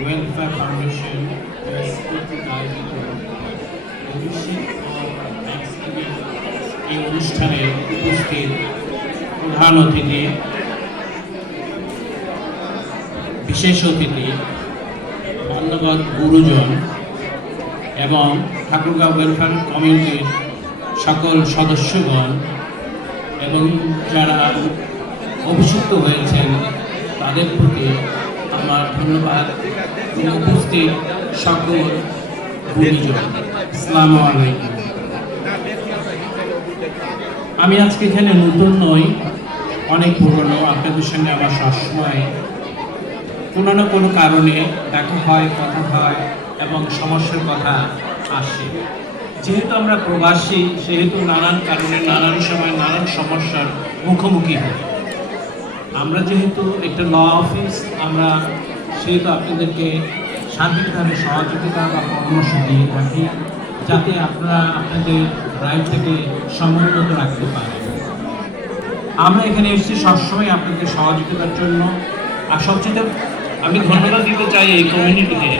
Welfare foundation কর্তৃক আয়োজিত এই অনুষ্ঠানে উপস্থিত প্রধান অতিথি, বিশেষ অতিথি, মান্যবর গুরুজন এবং ঠাকুরগাঁও ওয়েলফেয়ার কমিউনিটির সকল সদস্যগণ এবং যারা অভিষিক্ত হয়েছেন তাদের প্রতি আমার ধন্যবাদ। উপস্থিত সকল গুরুজন, আসসালামু আলাইকুম। আমি আজকে এখানে নতুন নই, অনেক পুরনো। আপনাদের সঙ্গে আমার সবসময় কোনো না কোনো কারণে দেখা হয়, কথা হয় এবং সমস্যার কথা আসে। যেহেতু আমরা প্রবাসী, সেহেতু নানান কারণে নানান সময় নানান সমস্যার মুখোমুখি হই। আমরা যেহেতু একটা ল অফিস, আমরা সেহেতু আপনাদেরকে সার্বিকভাবে সহযোগিতা বা পরামর্শ দিয়ে থাকি, যাতে আপনারা আপনাদের রাইটটাকে সমুন্নত রাখতে পারেন। আমরা এখানে এসেছি সবসময় আপনাদের সহযোগিতার জন্য। আর সবচেয়ে আমি ধন্যবাদ দিতে চাই এই কমিউনিটিকে,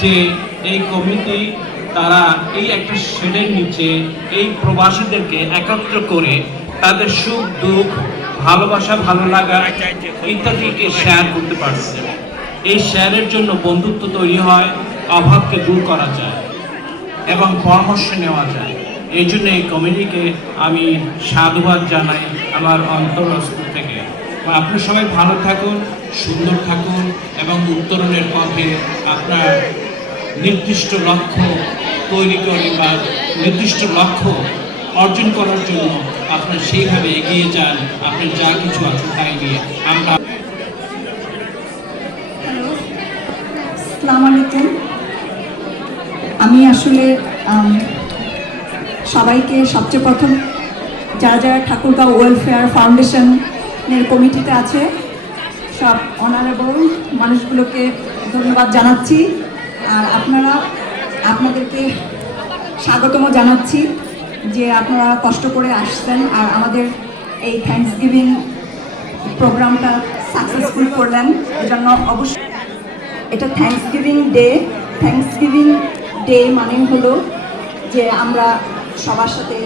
যে এই কমিটি তারা এই একটা শেডের নিচে এই প্রবাসীদেরকে একত্র করে তাদের সুখ দুঃখ, ভালোবাসা, ভালো লাগা ইত্যাদিকে শেয়ার করতে পারছে। এই শেয়ারের জন্য বন্ধুত্ব তৈরি হয়, অভাবকে দূর করা যায় এবং পরামর্শ নেওয়া যায়। এই জন্য এই কমিটিকে আমি সাধুবাদ জানাই আমার অন্তরস্থ থেকে। আপনি সবাই ভালো থাকুন, সুন্দর থাকুন এবং উত্তরণের পথে আপনার নির্দিষ্ট লক্ষ্য তৈরি করে বা নির্দিষ্ট লক্ষ্য অর্জন করার জন্য আপনার সেইভাবে এগিয়ে যান। আপনার যা কিছু আছে তাই নিয়ে আমরা। আসসালামু আলাইকুম। আমি আসলে সবাইকে সবচেয়ে প্রথম যারা যারা ঠাকুরগাঁও ওয়েলফেয়ার ফাউন্ডেশনের কমিটিতে আছে সব অনারেবল মানুষগুলোকে ধন্যবাদ জানাচ্ছি। আর আপনাদেরকে স্বাগতম জানাচ্ছি যে আপনারা কষ্ট করে আসছেন আর আমাদের এই থ্যাঙ্কসগিভিং প্রোগ্রামটা সাকসেসফুল করলেন। এজন্য অবশ্যই এটা থ্যাঙ্কসগিভিং ডে মানে হলো যে আমরা সবার সাথে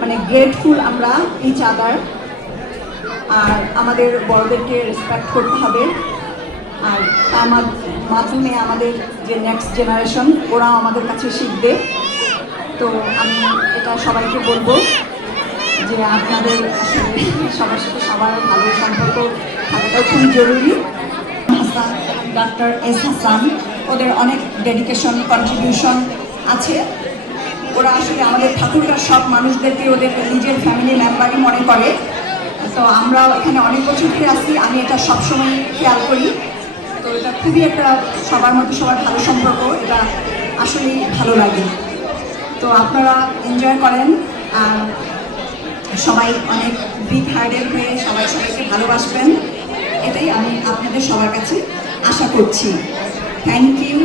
মানে গ্রেটফুল আমরা ইচ আদার, আর আমাদের বড়দেরকে রেসপেক্ট করতে হবে। আর তার মাধ্যমে আমাদের যে নেক্সট জেনারেশন ওরাও আমাদের কাছে শিখবে। তো আমি এটা সবাইকে বলবো যে আপনাদের আসলে সবার সাথে সবার ভালো সম্পর্ক থাকাটাও খুব জরুরি। হাসান, ডাক্তার এস হাসান, ওদের অনেক ডেডিকেশন কন্ট্রিবিউশন আছে। ওরা আসলে আমাদের ঠাকুরগাঁর সব মানুষদেরকে ওদের নিজের ফ্যামিলি মেম্বারই মনে করে। তো আমরা এখানে অনেক বছর ধরে আসছি, আমি এটা সবসময় খেয়াল করি। তো এটা খুবই একটা সবার মধ্যে সবার ভালো সম্পর্ক, এটা আসলেই ভালো লাগে। তো আপনারা এনজয় করেন আর সবাই অনেক বিগ হার্টেড হয়ে সবাই সবাইকে ভালোবাসবেন, এটাই আমি আপনাদের সবার কাছে আশা করছি। Thank you.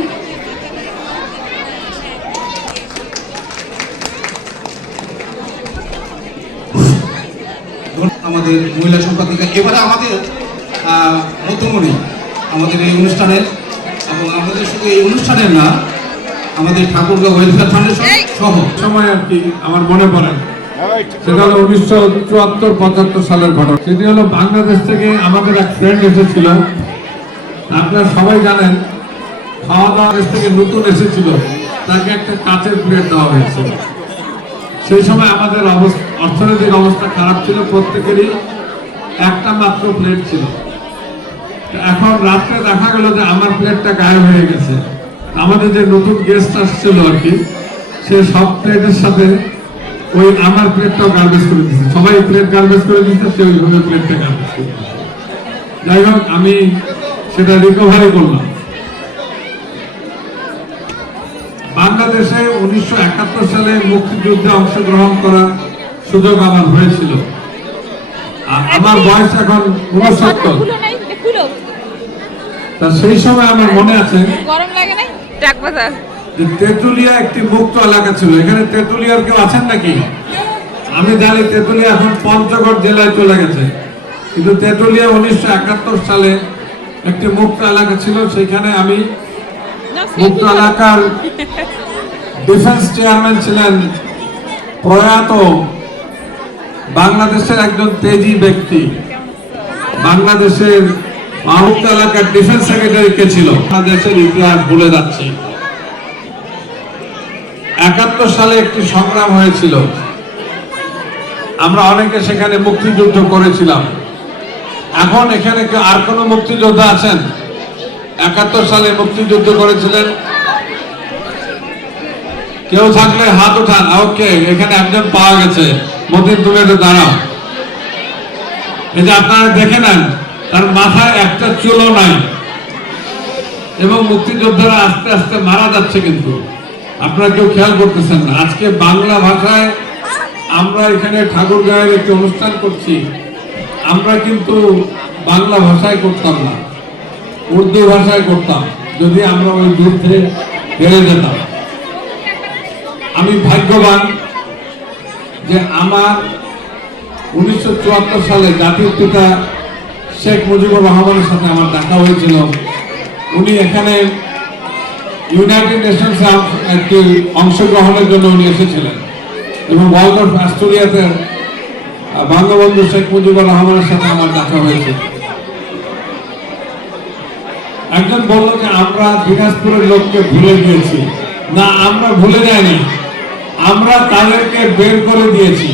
আমাদের মহিলা সম্পাদিকা, এবারে আমাদের মধ্যমণি আমাদের এই অনুষ্ঠানের, এবং আমাদের শুধু এই অনুষ্ঠানের না, আমাদের ঠাকুরগাঁও ওয়েলফেয়ার ফাউন্ডেশন সহ সময় আর কি আমার মনে পড়ে, সেটা হলো 1974-75 সালের ঘটনা। সেটি হলো বাংলাদেশ থেকে আমাদের এক ফ্রেন্ড এসেছিল। আপনারা সবাই জানেন, খাওয়া দাওয়া দেশ থেকে নতুন এসেছিল, তাকে একটা কাচের প্লেট দেওয়া হয়েছিল। সেই সময় আমাদের অর্থনৈতিক অবস্থা খারাপ ছিল, প্রত্যেকেরই একটা মাত্র প্লেট ছিল। এখন রাত্রে দেখা গেল যে আমার প্লেটটা গায়েব হয়ে গেছে। আমাদের যে নতুন গেস্ট আসছিল আর কি, সে সব প্লেটের সাথে ওই আমার প্লেটটাও গার্বেজ করে দিচ্ছে। সবাই প্লেট গার্বেজ করে দিচ্ছে, সে ওইভাবে প্লেটটা গার্বেজ করে দিচ্ছে। যাই হোক, আমি সেটা রিকভারি করলাম। বাংলাদেশে 1971 সালে মুক্তিযুদ্ধে অংশগ্রহণ করার সুযোগ আমার হয়েছিল। আমার বয়স এখন 69। তা সেই সময় আমার মনে আছে তেঁতুলিয়া একটি মুক্ত এলাকা ছিল। এখানে তেঁতুলিয়ার কেউ আছেন নাকি? আমি জানি তেঁতুলিয়া এখন পঞ্চগড় জেলায় চলে গেছে, কিন্তু তেঁতুলিয়া 1971 সালে একটি মুক্ত এলাকা ছিল, সেখানে আমি মুক্ত এলাকার ডিফেন্স চেয়ারম্যান ছিলেন প্রয়াত বাংলাদেশের একজন তেজি ব্যক্তি, বাংলাদেশের মুক্ত এলাকার ডিফেন্স সেক্রেটারি কে ছিল। বাংলাদেশের ইতিহাস ভুলে যাচ্ছি। 71 সালে একটি সংগ্রাম হয়েছিল, আমরা অনেকে সেখানে মুক্তিযুদ্ধ করেছিলাম। এখন এখানে আর কোন মুক্তিযোদ্ধা আছেন 71 সালে মুক্তিযুদ্ধ করেছিলেন? কেউ থাকলে হাত উঠান। ওকে, এখানে একজন পাওয়া গেছে। মতিন, তুমি একটু দাঁড়াও। এই যে আপনারা দেখে নেন, তার মাথায় একটা চুলও নাই এবং মুক্তিযোদ্ধারা আস্তে আস্তে মারা যাচ্ছে, কিন্তু আপনারা কেউ খেয়াল করতেছেন না। আজকে বাংলা ভাষায় আমরা এখানে ঠাকুরগাঁয়ের একটি অনুষ্ঠান করছি, আমরা কিন্তু বাংলা ভাষায় করতাম না, উর্দু ভাষায় করতাম, যদি আমরা ওই যুদ্ধে হেরে যেতাম। আমি ভাগ্যবান যে আমার 1974 সালে জাতির পিতা শেখ মুজিবুর রহমানের সাথে আমার দেখা হয়েছিল। উনি এখানে ইউনাইটেড নেশনসে একটি অংশগ্রহণের জন্য উনি এসেছিলেন এবং ওয়ালডর্ফ অ্যাস্টোরিয়াতে বঙ্গবন্ধু শেখ মুজিবুর রহমানের সাথে আমার দেখা হয়েছে। একজন বলল যে আমরা দিনাজপুরের লোককে ভুলে গিয়েছি। না, আমরা ভুলে যাইনি, আমরা তাদেরকে বের করে দিয়েছি।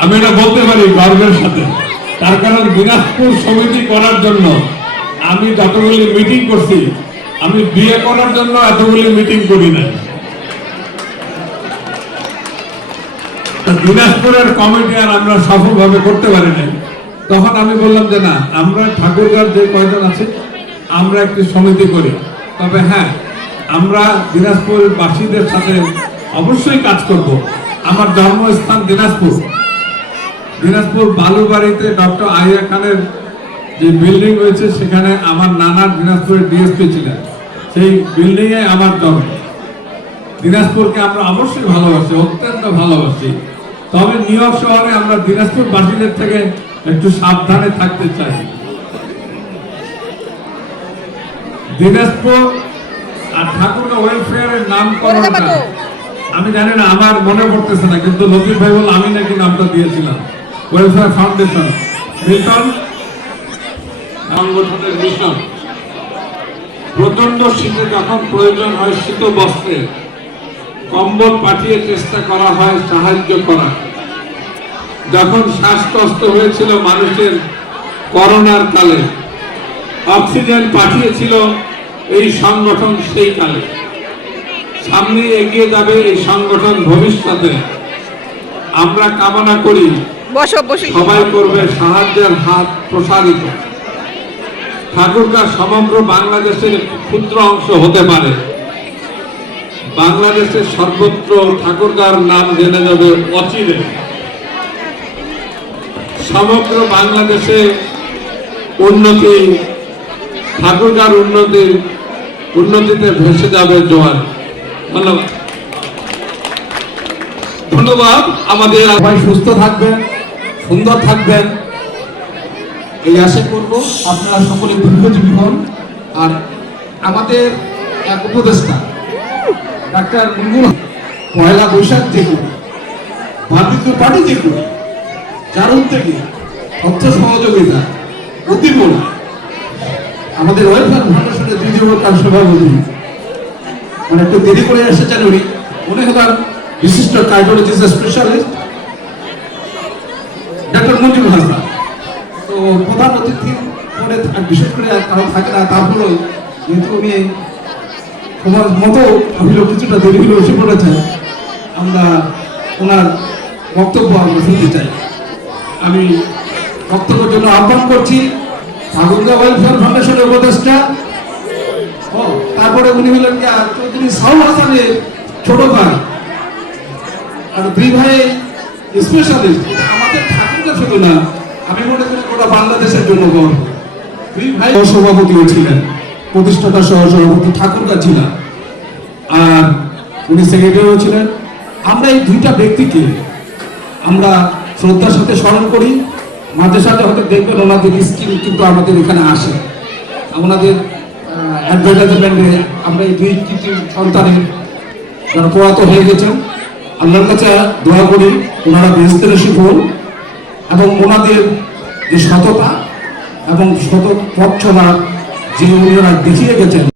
আমি এটা বলতে পারি গর্বের সাথে, তার কারণ দিনাজপুর সমিতি করার জন্য আমি যতগুলি মিটিং করছি, আমি বিয়ে করার জন্য এতগুলি মিটিং করি না। দিনাজপুরের কমিটি আর আমরা সফলভাবে করতে পারি নাই। তখন আমি বললাম যে না, আমরা ঠাকুরগাঁর যে কয়জন আছে আমরা একটি সমিতি করি। তবে হ্যাঁ, আমরা দিনাজপুরের বাসীদের সাথে অবশ্যই কাজ করব। আমার জন্মস্থান দিনাজপুর। দিনাজপুর বালুবাড়িতে ডক্টর আহিয়া খানের যে বিল্ডিং রয়েছে, সেখানে আমার নানা দিনাজপুরের ডিএসপি ছিলেন, সেই বিল্ডিং এ আমার জন্ম। দিনাজপুরকে আমরা অবশ্যই ভালোবাসি, অত্যন্ত ভালোবাসি। তবে নিউ ইয়র্ক শহরে আমরা দিনাজপুর বাসীদের থেকে একটু সাবধানে থাকতে চাই। দিনাজপুর আর ঠাকুরগাঁও ওয়েলফেয়ারের নামকরণটা আমি জানি না, আমার মনে পড়তেছে না, কিন্তু লতিফ ভাই বল আমি নাকি নামটা দিয়েছিলাম ওয়েলফেয়ার ফাউন্ডেশন। মিল্টন সংগঠনের মিশন। প্রচন্ড শীতে যখন প্রয়োজন হয় শীত বস্ত্রে কম্বল পাঠিয়ে চেষ্টা করা হয় সাহায্য করা। যখন শ্বাসকষ্ট হয়েছিল মানুষের করোনার কালে, অক্সিজেন পাঠিয়েছিল এই সংগঠন সেই কালে। সামনে এগিয়ে যাবে এই সংগঠন ভবিষ্যতে। আমরা কামনা করি সবাই করবে সাহায্যের হাত প্রসারিত। ঠাকুরগাঁ সমগ্র বাংলাদেশের ক্ষুদ্র অংশ হতে পারে। বাংলাদেশের সর্বত্র ঠাকুরগাঁর নাম জেনে যাবে অচিরে। সমগ্র বাংলাদেশে উন্নতি, ঠাকুরগাঁর উন্নতিতে ভেসে যাবে জোয়ার। ধন্যবাদ। ধন্যবাদ। আমাদের সবাই সুস্থ থাকবেন, সুন্দর থাকবেন, এই আশা করব। আপনারা সকলে দীর্ঘজীবী হন। আর আমাদের এক উপদেষ্টা ডাক্তার মুনমুন, পয়লা বৈশাখ থেকে ভারতীয় পার্টি থেকে যার থেকে অর্থ সহযোগিতা উদ্দীপনা, আমাদের ওয়েলফেয়ার ফাউন্ডেশনের দ্বিতীয়বার সভাপতি, মানে একটু দেরি করে এসেছেন উনি, উনি হলেন বিশিষ্ট কার্ডিওলজিস্ট স্পেশালিস্ট ডাক্তার মঞ্জুর হাসান। তো প্রধান অতিথি পরে বিশেষ করে কারণ থাকে না, তারপরেও যেহেতু উনি তোমার মতো আমি কিছুটা দেরি হলে এসে পড়েছেন, আমরা ওনার বক্তব্য আমরা শুনতে চাই। আমি বক্তব্যের জন্য আহ্বান করছি ঠাকুরগাঁও ওয়েলফেয়ার ফাউন্ডেশনের উপদেষ্টা, তারপরে উনি হলেন চৌধুরী সাউল হাসানের ছোট ভাই, আর দুই ভাই স্পেশালিস্ট। আমাদের ঠাকুরগাঁও শুধু না, আমি মনে করি গোটা বাংলাদেশের জন্য গর্ব। দুই ভাই সভাপতিও ছিলেন, প্রতিষ্ঠাতা সহ সভাপতি ঠাকুরগাঁও ছিলেন, আর উনি সেক্রেটারিও ছিলেন। আমরা এই দুইটা ব্যক্তিকে আমরা শ্রদ্ধার সাথে স্মরণ করি। মাঝে সাথে হয়তো দেখবেন ওনাদের স্কিম কিন্তু আমাদের এখানে আসে। ওনাদের অ্যাডভার্টাইজমেন্টে আমরা এই দুই কৃতি সন্তানের যারা প্রয়াত হয়ে গেছেন, আল্লাহর কাছে দোয়া করি ওনারা বেহেশতের শিখুন এবং ওনাদের যে সততা এবং সতত পথ চলার যে উনি দেখিয়ে গেছেন